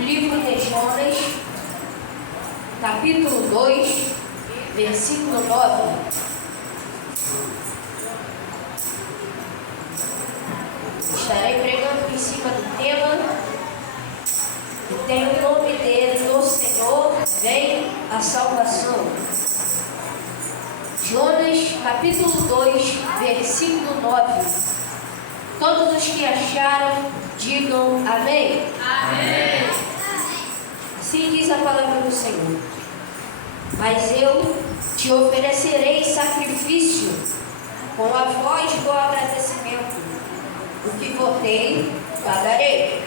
livro de Jonas, capítulo 2, versículo 9. Estarei pregando em cima do tema que tem o nome dele: do Senhor vem a salvação. Jonas, capítulo 2, versículo 9. Todos os que acharam, digam amém. Amém. Assim diz a palavra do Senhor. Mas eu te oferecerei sacrifício com a voz do agradecimento. O que votei, pagarei.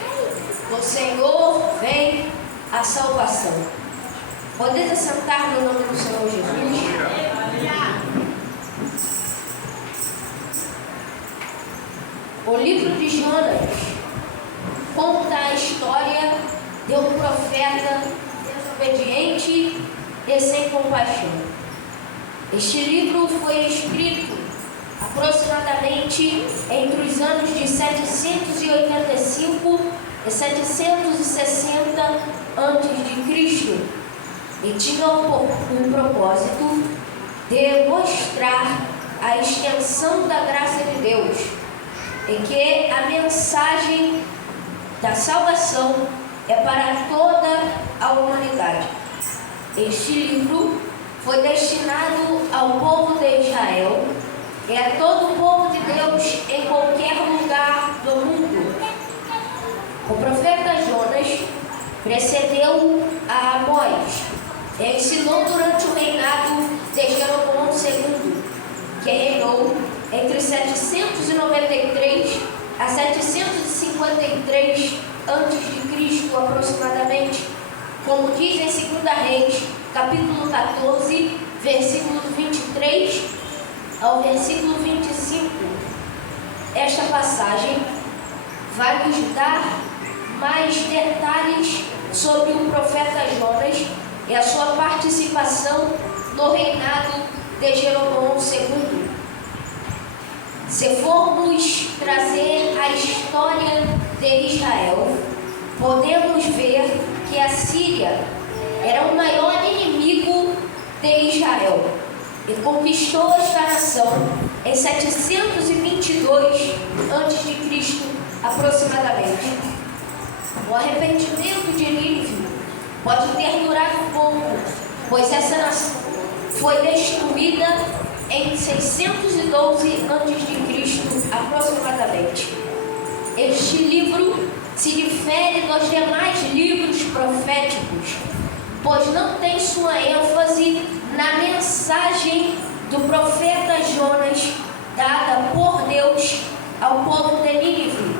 Do Senhor vem a salvação. Podeis assentar no nome do Senhor Jesus. O livro de Jonas conta a história de um profeta desobediente e sem compaixão. Este livro foi escrito aproximadamente entre os anos de 785 e 760 a.C. e tinha o propósito de mostrar a extensão da graça de Deus e que a mensagem da salvação é para toda a humanidade. Este livro foi destinado ao povo de Israel e a todo o povo de Deus em qualquer lugar do mundo. O profeta Jonas precedeu a Amós e ensinou durante o reinado de Jeroboão II, que reinou entre 793 a 753 a.C. aproximadamente, como diz em 2 Reis, capítulo 14, versículo 23 ao versículo 25. Esta passagem vai nos dar mais detalhes sobre o profeta Jonas e a sua participação no reinado de Jeroboão II. Se formos trazer a história de Israel, podemos ver que a Síria era o maior inimigo de Israel e conquistou esta nação em 722 a.C. aproximadamente. O arrependimento de Nínive pode ter durado pouco, pois essa nação foi destruída em 612 a.C. aproximadamente. Este livro se difere dos demais livros proféticos, pois não tem sua ênfase na mensagem do profeta Jonas dada por Deus ao povo de Nínive,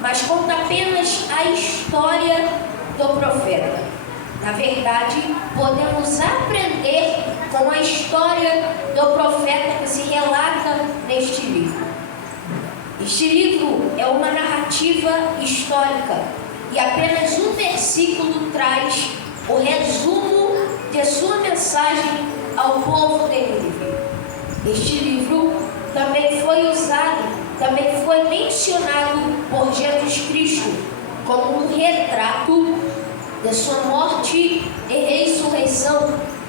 mas conta apenas a história do profeta. Na verdade, podemos aprender com a história do profeta que se relata neste livro. Este livro é uma narrativa histórica e apenas um versículo traz o resumo de sua mensagem ao povo de Nínive. Este livro também foi mencionado por Jesus Cristo como um retrato de sua morte e ressurreição.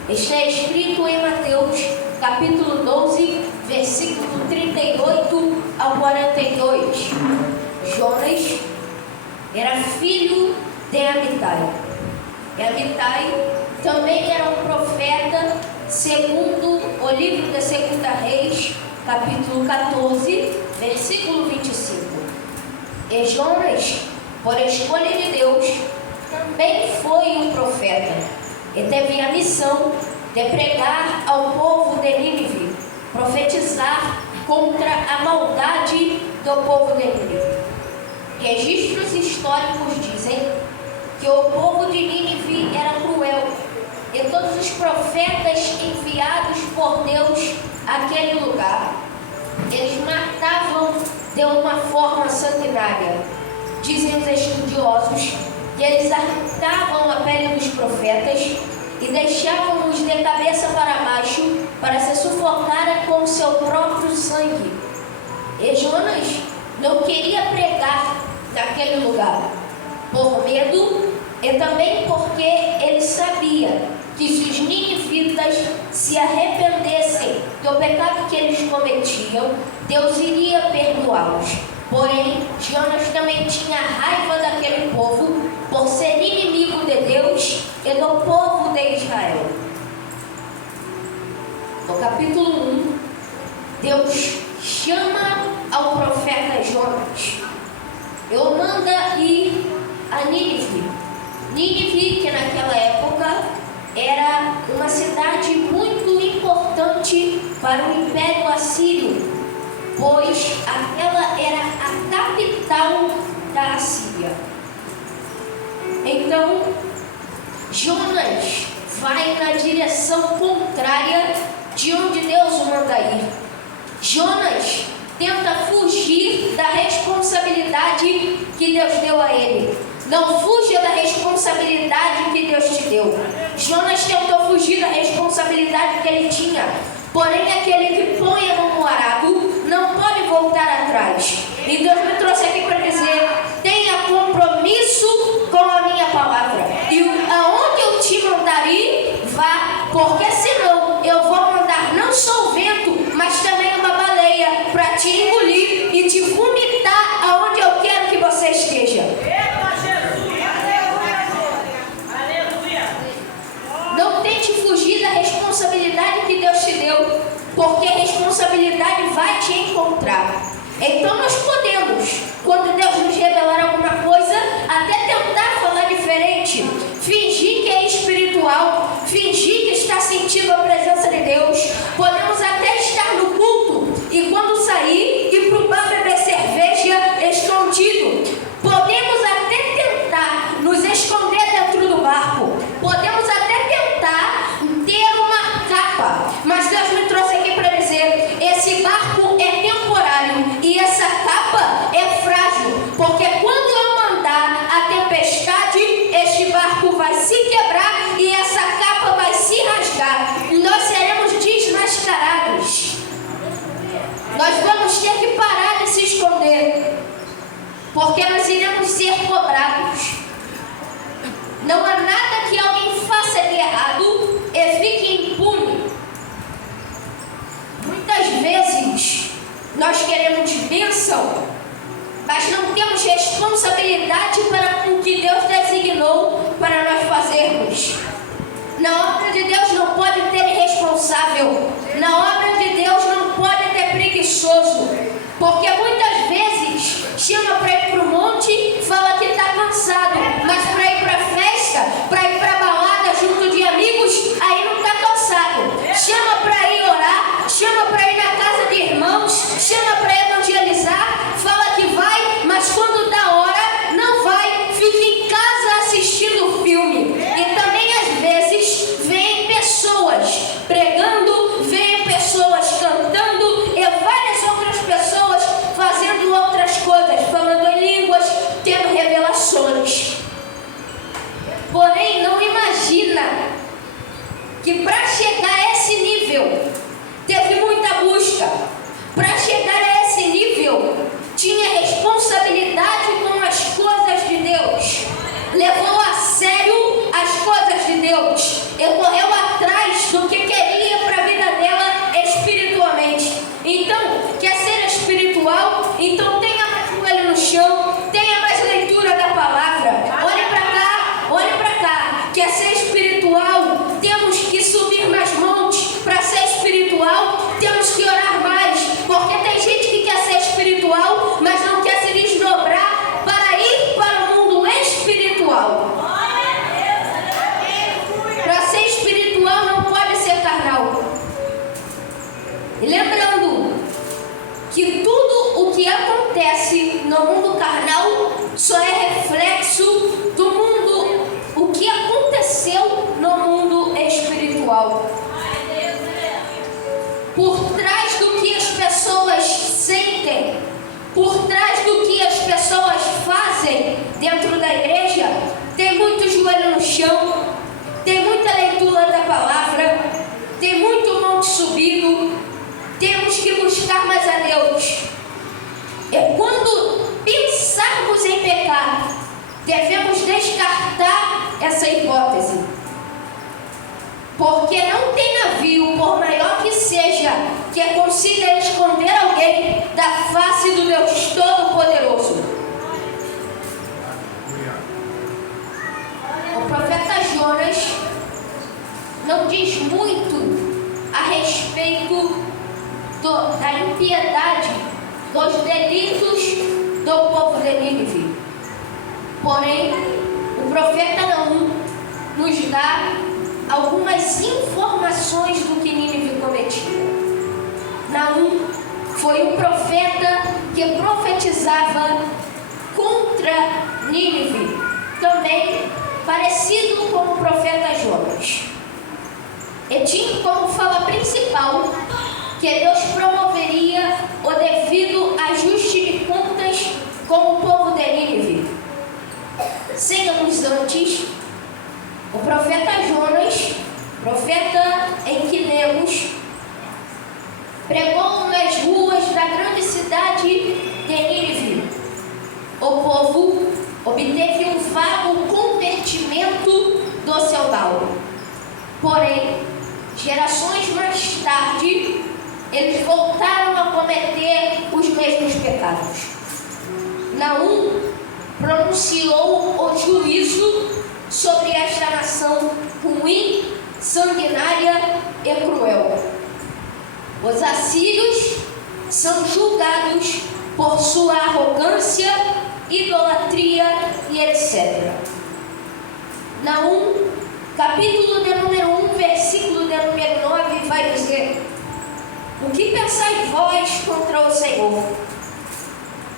Está escrito em Mateus, capítulo 12, versículo 38 ao 42. Jonas era filho de Amitai. E Amitai também era um profeta, segundo o livro de 2 Reis, capítulo 14, versículo 25. E Jonas, por escolha de Deus, também foi um profeta e teve a missão de pregar ao povo de Nínive, profetizar contra a maldade do povo de Nínive. Registros históricos dizem que o povo de Nínive era cruel e todos os profetas enviados por Deus àquele lugar, eles matavam de uma forma sanguinária. Dizem os estudiosos que eles arrancavam a pele dos profetas e deixavam-os de cabeça para baixo para se sufocarem com seu próprio sangue. E Jonas não queria pregar naquele lugar, por medo e também porque ele sabia que se os ninivitas se arrependessem do pecado que eles cometiam, Deus iria perdoá-los. Porém, Jonas também tinha raiva daquele povo por ser inimigo de Deus e do povo de Israel. No capítulo 1, Deus chama ao profeta Jonas. Ele manda ir a Nínive. Nínive, que naquela época era uma cidade muito importante para o Império Assírio, pois aquela era a capital da Assíria. Então, Jonas vai na direção contrária de onde Deus o manda ir. Jonas tenta fugir da responsabilidade que Deus deu a ele. Não fuja da responsabilidade que Deus te deu. Jonas tentou fugir da responsabilidade que ele tinha. Porém, aquele que põe a mão no arado não pode voltar atrás. E Deus me trouxe aqui para dizer: tenha compromisso com a minha palavra. E aonde eu te mandar ir, vá. Porque senão eu vou mandar não só o vento, mas também uma baleia para te engolir e te vomitar aonde eu quero que você esteja. Não tente fugir da responsabilidade que Deus te deu, porque a responsabilidade vai te encontrar. Então nós podemos, quando Deus nos revelar alguma coisa, até tentar falar diferente, fingir que é espiritual, fingir que está sentindo a presença de Deus. Podemos até estar no culto e quando sair, ir para o bar beber cerveja escondido. Podemos até tentar nos esconder dentro do barco. Podemos até tentar ter uma capa. Mas Deus me trouxe aqui para dizer: esse barco é temporário e essa capa é frágil. Porque quando eu mandar a tempestade, este barco vai se quebrar e essa capa vai se rasgar. Nós seremos desmascarados. Nós vamos ter que parar de se esconder, porque nós iremos ser cobrados. Não há nada que alguém faça de errado e fique impune. Muitas vezes nós queremos bênção, mas não temos responsabilidade para o que Deus designou para nós fazermos. Na obra de Deus não pode ter irresponsável. Na obra de Deus não pode ter preguiçoso. Porque muitas vezes chama para ir para o monte, fala que está cansado, mas para ir para a festa, para ir para a balada junto de amigos, aí não está cansado. Chama para ir orar, chama para ir na casa de irmãos, chama para evangelizar, fala que vai, mas quando dá hora, não vai, fica em casa assistindo filme. E também às vezes vem pessoas pregando, vem pessoas cantando e várias outras pessoas fazendo outras coisas, falando em línguas, tendo revelações. Porém, não imagina que para chegar a esse nível, teve muita busca. Para chegar a esse nível, tinha responsabilidade com as coisas de Deus. Levou a sério as coisas de Deus. E correu atrás do que queria para a vida dela espiritualmente. Então, quer ser espiritual? Então tenha mais joelho no chão, tenha mais leitura da palavra. Olhe para cá, olhe para cá. Quer ser espiritual? Temos que subir mais montes. Para ser espiritual, temos que orar mais. Porque tem gente que quer ser espiritual, mas não quer se desdobrar para ir para o mundo espiritual. Para ser espiritual não pode ser carnal. E lembrando que tudo o que acontece no mundo carnal só é reflexo do mundo, o que aconteceu no mundo espiritual. Por trás do que as pessoas sentem, por trás do que as pessoas fazem dentro da igreja, tem muito joelho no chão, tem muita leitura da palavra, tem muito monte subido. Temos que buscar mais a Deus. E quando pensarmos em pecar, devemos descartar essa hipótese. Porque não tem navio, por maior que seja, que consiga esconder alguém da face do Deus Todo-Poderoso. O profeta Jonas não diz muito a respeito da impiedade, dos delitos do povo de Nínive. Porém, o profeta Naum nos dá algumas informações do que Nínive cometia. Naum foi um profeta que profetizava contra Nínive, também parecido com o profeta Jonas. E tinha como fala principal que Deus promoveria o devido ajuste de contas com o povo de Nínive. 100 anos antes, o profeta Jonas, profeta em que lemos, pregou nas ruas da grande cidade de Nínive. O povo obteve um vago convertimento do seu mal. Porém, gerações mais tarde, eles voltaram a cometer os mesmos pecados. Naum pronunciou o juízo sobre esta nação ruim, sanguinária e cruel. Os assírios são julgados por sua arrogância, idolatria e etc. Naum, capítulo de número 1, versículo de número 9, vai dizer: o que pensais vós contra o Senhor?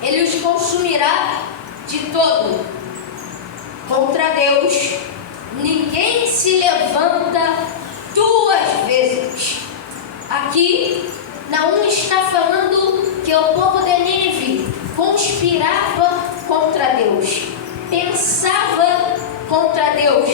Ele os consumirá de todo. Contra Deus, ninguém se levanta 2 vezes. Aqui, Naum está falando que o povo de Nínive conspirava contra Deus, pensava contra Deus,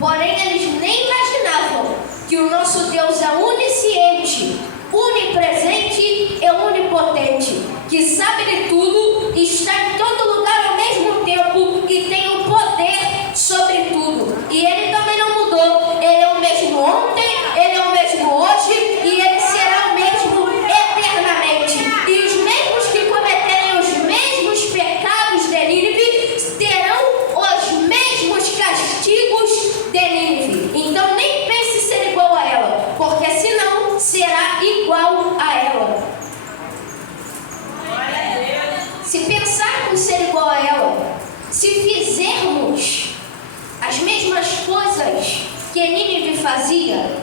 porém eles nem imaginavam que o nosso Deus é onisciente, onipresente e onipotente, que sabe de tudo, está em todo lugar ao mesmo tempo e tem o poder sobre tudo. E Ele também não mudou. Ele é o mesmo ontem, Ele é o mesmo hoje e Ele será o mesmo eternamente. E os mesmos que cometerem os mesmos pecados de Nínive terão os mesmos castigos de Nínive. Então nem pense ser igual a ela, porque senão será igual a ela. Se pensarmos ser igual a ela, se fizermos as mesmas coisas que Nínive fazia,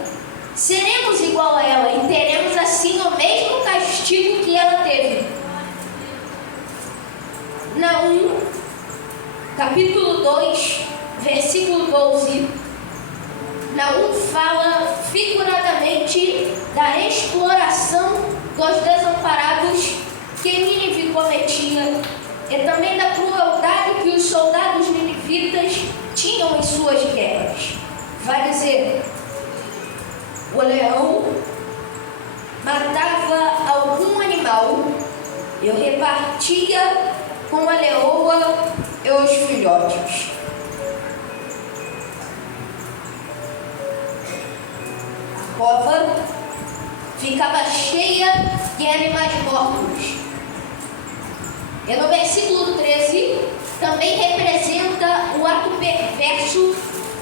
seremos igual a ela e teremos assim o mesmo castigo que ela teve. Naum, capítulo 2, versículo 12, Naum fala figuradamente da exploração dos desamparados que Nínive cometia e também da crueldade que os soldados ninivitas tinham em suas guerras. Vai dizer: o leão matava algum animal, eu repartia com a leoa e os filhotes. A cova ficava cheia de animais mortos. E no versículo 13, também representa o ato perverso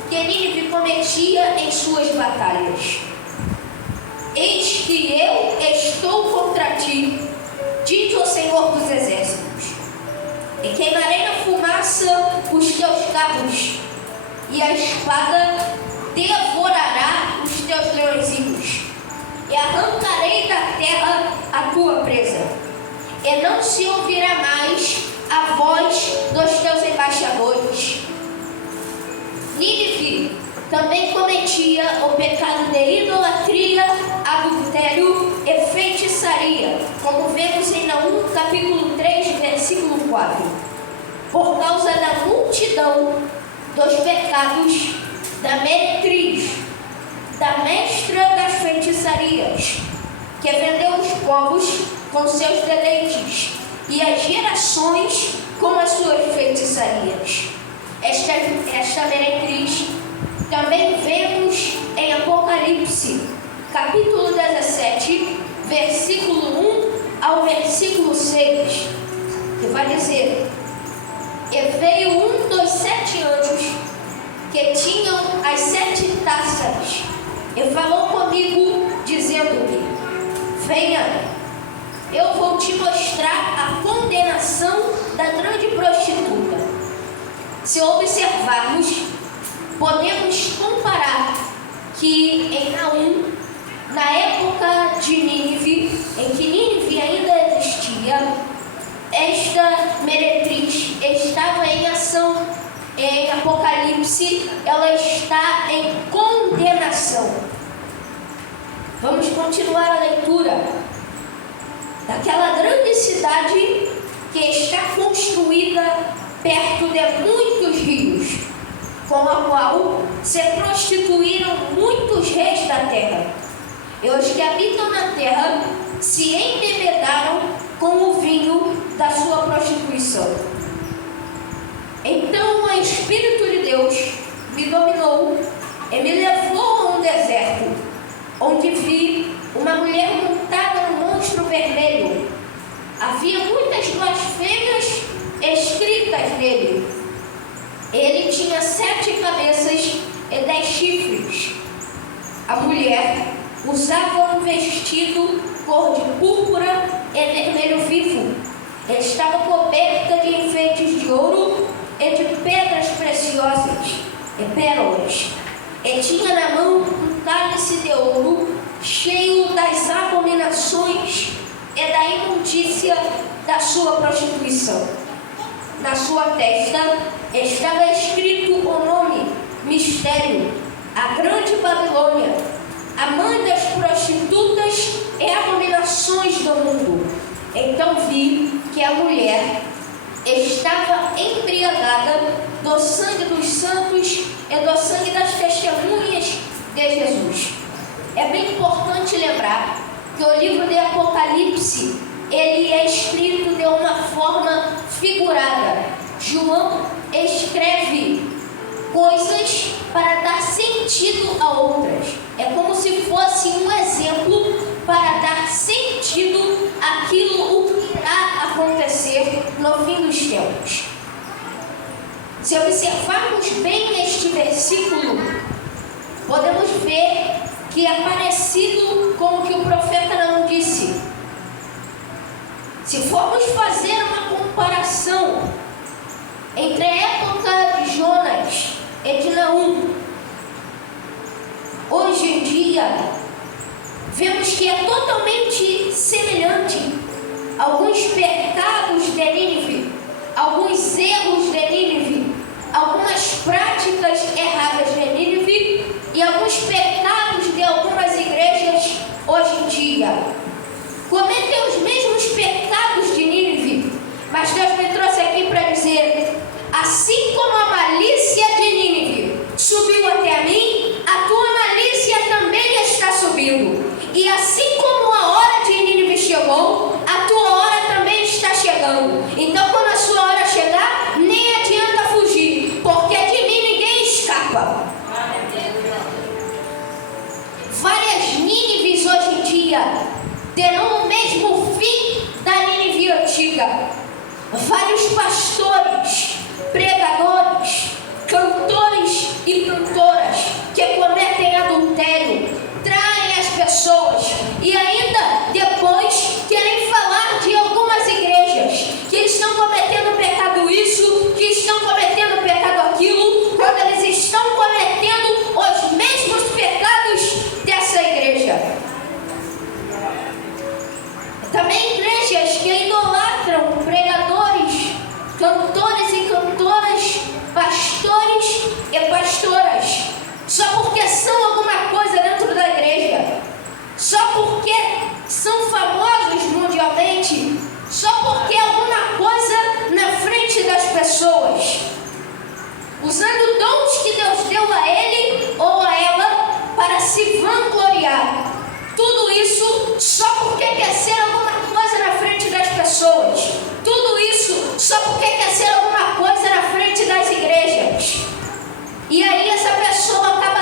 que Nínive cometia em suas batalhas. Eis que eu estou contra ti, diz o Senhor dos Exércitos, e queimarei na fumaça os teus carros, e a espada devorará os teus leõezinhos, e arrancarei da terra a tua presa. E não se ouvirá mais a voz dos teus embaixadores. Nínive também cometia o pecado de idolatria, adultério e feitiçaria, como vemos em Naum capítulo 3, versículo 4. Por causa da multidão dos pecados da meretriz, da mestra das feitiçarias, que vendeu os povos com seus deleites e as gerações com as suas feitiçarias. Esta meretriz também vemos em Apocalipse, capítulo 17, versículo 1 ao versículo 6, que vai dizer: E veio um dos 7 anjos que tinham as 7 taças, e falou comigo, dizendo-me: Venha, eu vou te mostrar a condenação da grande prostituta. Se observarmos, podemos comparar que em Naum, na época de Nínive, em que Nínive ainda existia, esta meretriz estava em ação. Em Apocalipse, ela está em condenação. Vamos continuar a leitura. Daquela grande cidade que está construída perto de muitos rios, com a qual se prostituíram muitos reis da terra. E os que habitam na terra se embebedaram com o vinho da sua prostituição. Então o Espírito de Deus me dominou e me levou a um deserto, onde vi uma mulher montada no monstro vermelho. Havia muitas blasfêmias escritas nele. Ele tinha 7 cabeças e 10 chifres. A mulher usava um vestido cor de púrpura e vermelho vivo. Estava coberta de enfeites de ouro e de pedras preciosas e pérolas. E tinha na mão um cálice de ouro cheio das abominações e da imundícia da sua prostituição. Na sua testa estava escrito o nome, Mistério, a Grande Babilônia, a mãe das prostitutas e abominações do mundo. Então vi que a mulher estava embriagada do sangue dos santos e do sangue das testemunhas de Jesus. É bem importante lembrar que o livro de Apocalipse, ele é escrito de uma forma figurada. João escreve coisas para dar sentido a outras. É como se fosse um exemplo para dar sentido àquilo o que irá acontecer no fim dos tempos. Se observarmos bem este versículo, podemos ver que é parecido com o que o profeta Naum disse. Se formos fazer uma comparação entre a época de Jonas e de Naum, hoje em dia, vemos que é totalmente semelhante. Alguns pecados de Nínive, alguns erros de Nínive, algumas práticas erradas de Nínive e alguns pecados de algumas igrejas hoje em dia. Cometem os mesmos pecados de Nínive, mas Deus me trouxe aqui para dizer: assim como a malícia de Nínive subiu até mim, a tua malícia também está subindo. E assim como a hora de Nínive chegou, a tua hora também está chegando. Então, quando a sua hora chegar, nem adianta fugir, porque de mim ninguém escapa. Várias Nínives hoje em dia terão o mesmo fim da Nínive antiga. Vários pastores, pregadores, cantores e cantoras que cometem adultério, traem as pessoas e ainda depois querem falar de algumas igrejas que estão cometendo pecado isso, que estão cometendo pecado aquilo, quando eles estão cometendo os mesmos pecados dessa igreja. Também igrejas que idolatram pregadores, cantores e cantoras, pastores e pastoras, só porque são alguma coisa dentro da igreja, só porque são famosos mundialmente, só porque alguma coisa na frente das pessoas, usando dons que Deus deu a ele ou a ela para se vangloriar. Tudo isso só porque quer ser alguma coisa na frente das pessoas. Tudo isso só porque quer ser alguma coisa na frente das igrejas. E aí essa pessoa acaba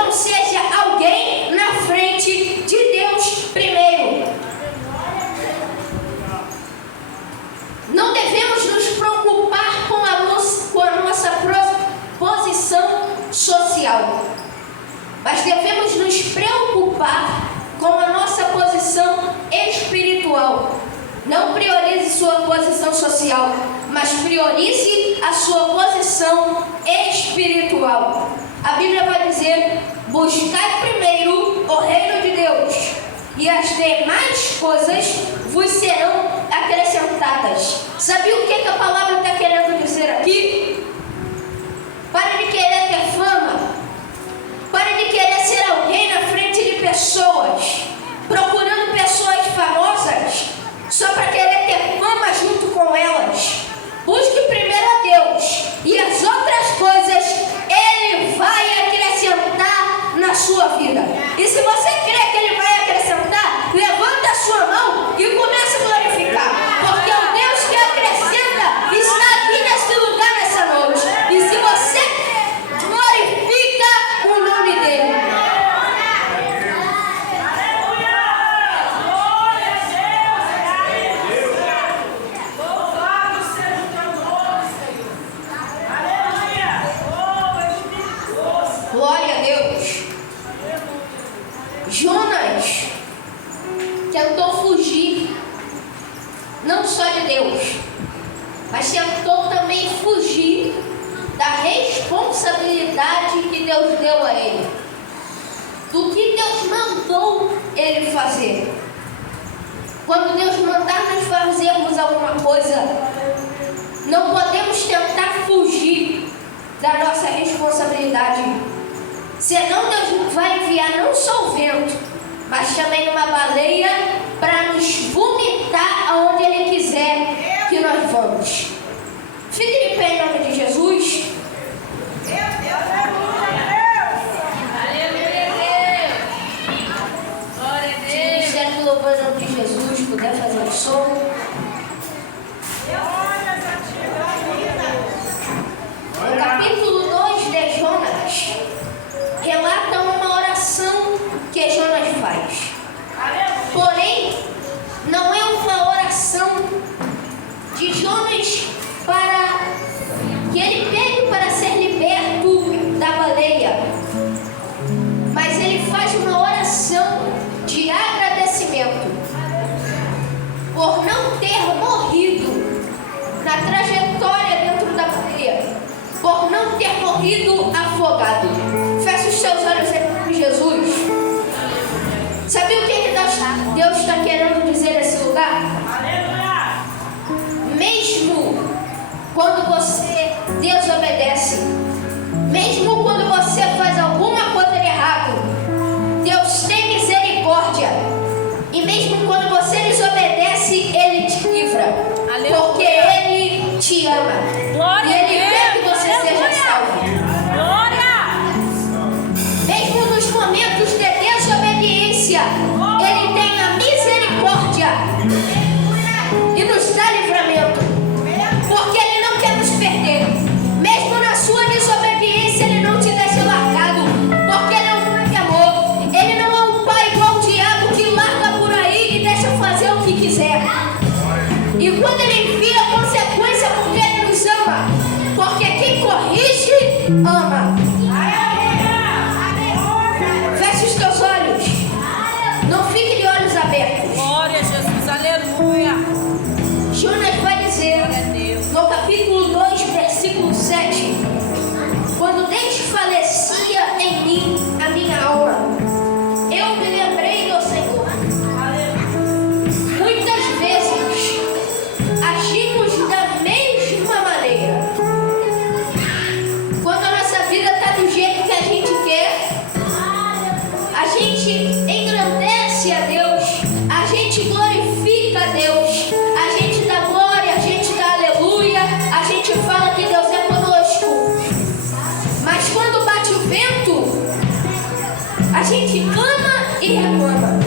Então seja alguém na frente de Deus primeiro. Não devemos nos preocupar com a nossa posição social, mas devemos nos preocupar com a nossa posição espiritual. Não priorize sua posição social, mas priorize a sua posição espiritual. A Bíblia vai dizer: buscai primeiro o reino de Deus, e as demais coisas vos serão acrescentadas. Sabe o que a palavra está querendo dizer aqui? Pare de querer ter fama. Pare de querer ser alguém na frente de pessoas, procurando pessoas famosas, só para querer ter fama junto com elas. Busque primeiro a Deus, e as outras coisas Ele vai acrescentar na sua vida. E se você crê que Ele vai acrescentar, levanta a sua mão e comece a glorificar, porque o Deus que acrescenta está aqui nesse lugar nessa noite. E se você glorifica o nome dEle. Glória a Deus. Jonas tentou fugir, não só de Deus, mas tentou também fugir da responsabilidade que Deus deu a ele, do que Deus mandou ele fazer. Quando Deus mandar nós fazermos alguma coisa, não podemos tentar fugir da nossa responsabilidade. Senão Deus vai enviar não só o vento, mas também uma baleia para nos vomitar aonde Ele quiser que nós vamos. Fique de pé em nome de Jesus. Se o Ministério do Louvor em nome de Jesus puder fazer um som. No capítulo 2 de Jonas, relata uma oração que Jonas faz. Porém, não é uma oração de Jonas para que ele pegue para ser liberto da baleia, mas ele faz uma oração de agradecimento por não ter morrido na trajetória dentro da baleia, por não ter morrido afogado. Feche os seus olhos em nome de Jesus. Sabe o que Deus está querendo dizer nesse lugar? Mesmo quando você desobedece, mesmo quando você faz alguma coisa de errado, Deus tem misericórdia. E mesmo quando você desobedece, Ele te livra. Porque Ele te ama. E Ele quer que você seja salvo. Mesmo nos momentos de desobediência, Ele tem a misericórdia e nos dá livramento, porque Ele não quer nos perder. Mesmo na sua desobediência, Ele não te deixa largado, porque Ele é um pai de amor. Ele não é um pai igual o diabo que larga por aí e deixa fazer o que quiser. E quando Ele envia a consequência, porque Ele nos ama, porque quem corrige ama. Feche os teus olhos, não fique de olhos abertos. Glória a Jesus, aleluia. Jonas vai dizer no capítulo 2, versículo 7: quando desfalecia em mim a minha alma, eu me lembrei do Senhor. Muitas vezes agimos da mesma maneira. Quando a nossa vida está do jeito que a gente quer, a gente engrandece a Deus, a gente glorifica a Deus, a gente dá glória, a gente dá aleluia, a gente fala que Deus é conosco. Mas quando bate o vento, a gente clama e reclama.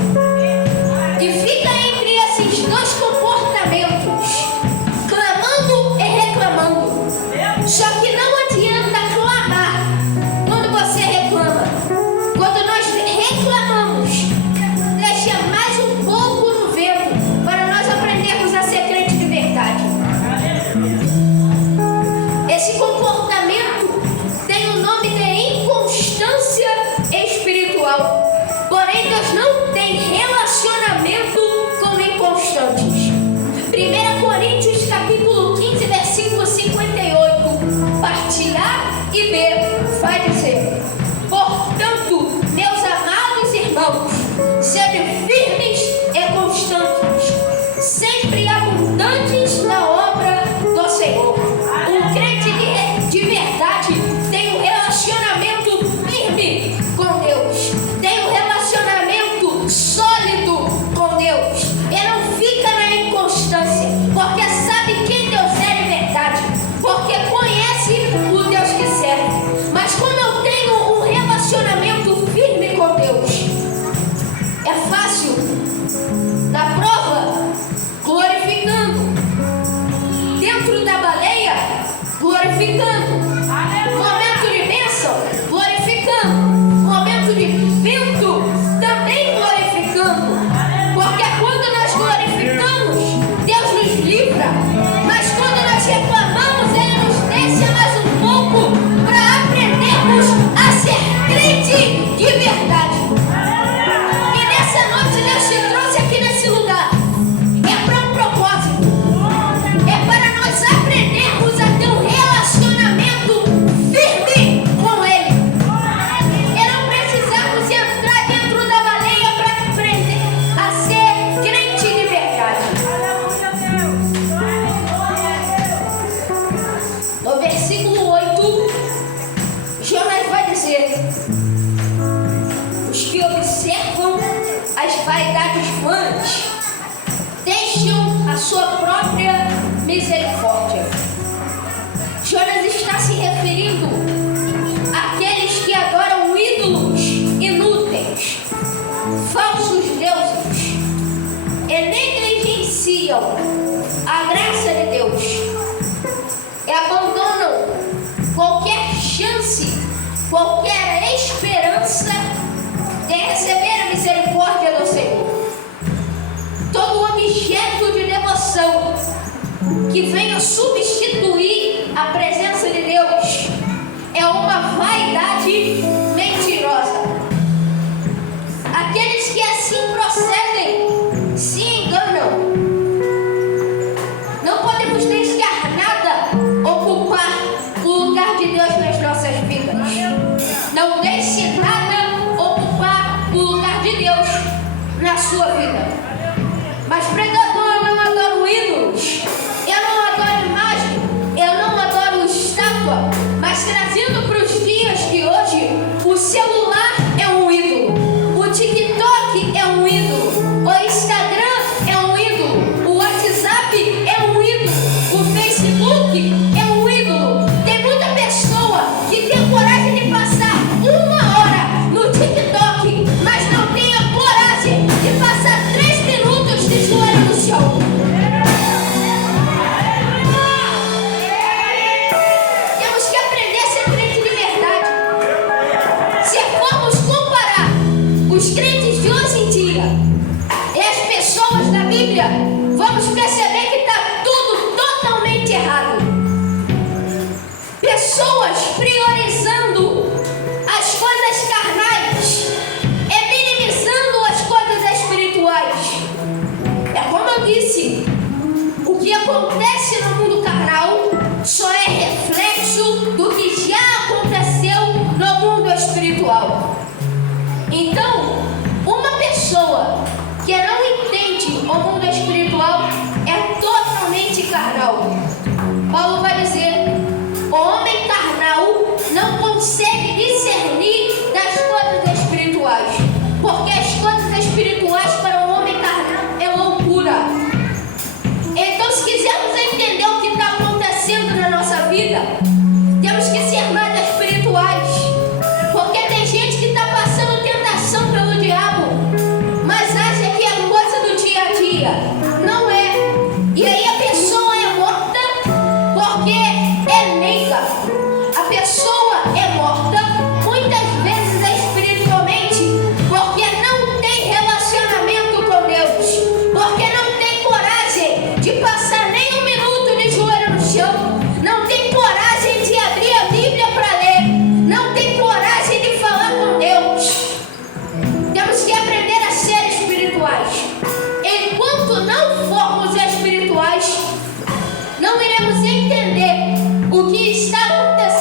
E fica entre esses dois comportamentos, clamando e reclamando. Só que não adianta clamar quando você reclama. vai dizer: portanto, meus amados irmãos, sede firmes e constantes, sempre abundantes na obra do Senhor. Um crente de verdade tem um relacionamento firme com Deus, tem um relacionamento sólido com Deus. Ele não fica na inconstância, porque sabe quem Deus é de verdade, porque conhece o Deus que serve. Mas quando eu tenho um relacionamento firme com Deus, é fácil. Na prova, glorificando. Dentro da baleia, glorificando. Momento de bênção, glorificando. Momento de vento, também glorificando. Porque quando nós glorificamos, Deus nos livra. Mas quando nós reclamamos, Ele nos deixa mais um pouco para aprendermos a ser crente de verdade. E nessa noite Deus te trouxe aqui nesse lugar. É para um propósito. É para nós aprendermos a ter um relacionamento firme com Ele. E não precisamos entrar dentro da baleia para aprender a ser crente de verdade. No versículo 8, Jonas vai dizer: os que observam as vaidades vãs deixam a sua própria misericórdia. Jonas está se referindo àqueles que adoram ídolos inúteis, falsos deuses, e negligenciam a graça de Deus, e abandonam qualquer chance, qualquer esperança de receber a misericórdia do Senhor. Todo objeto de devoção que venha substituir a presença de Deus é uma vaidade mentirosa. Aqueles que assim procedem se enganam. Não podemos deixar nada ocupar o lugar de Deus nas nossas vidas. Não deixe nada ocupar o lugar de Deus na sua vida. Mas pregador, eu não adoro ídolos, eu não adoro imagem, eu não adoro estátua. Mas trazendo para os dias de hoje, o celular é um ídolo, o TikTok é um ídolo, o Instagram é um ídolo, o WhatsApp é um ídolo, o Facebook é um ídolo. Tem muita pessoa que tem coragem de passar 1 hora no TikTok, mas não tem a coragem de passar 3 minutos de joelho no chão. Temos que aprender a ser crente de verdade. Se formos comparar os crentes de hoje em dia e as pessoas da Bíblia, vamos perceber que está tudo totalmente errado. Pessoas priorizando as coisas carnais e minimizando as coisas espirituais. É como eu disse, o que acontece no mundo carnal só é reflexo do que já aconteceu no mundo espiritual. Então, uma pessoa que não entende o mundo